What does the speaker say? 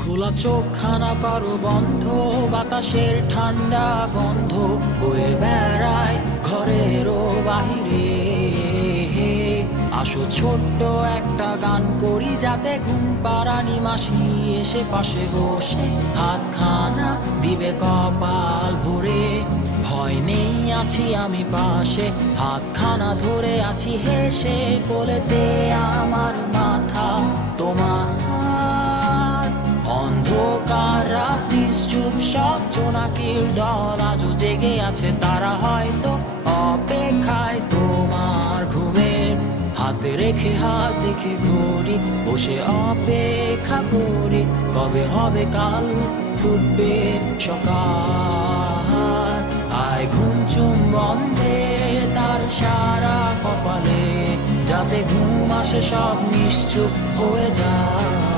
খোলা চোখখানা করো বন্ধ, বাতাসের ঠান্ডা গন্ধ বয়ে বেড়ায় ঘরেরও বাহিরে। আসো ছোট্ট একটা গান করি, যাতে ঘুম পাড়ানি মাসি এসে পাশে বসে হাতখানা দিবে কপাল ভরে। ভয় নেই, আছি আমি পাশে, হাতখানা ধরে আছি হেসে, কোলেতে আমার মাথা তোমার। অন্ধকার রাত নিশ্চুপ, সব জোনাকির দল আজও জেগে আছে, তারা হয়তো অপেক্ষায় তোমার ঘুমের। হাতে রেখে হাত দেখে ঘড়ি, বসে অপেক্ষা করি, কবে হবে কাল, ফুটবে সকাল। আয় ঘুম চুম বন্ধে তার সারা কপালে, যাতে ঘুম আসে সব নিশ্চুপ হয়ে যায়।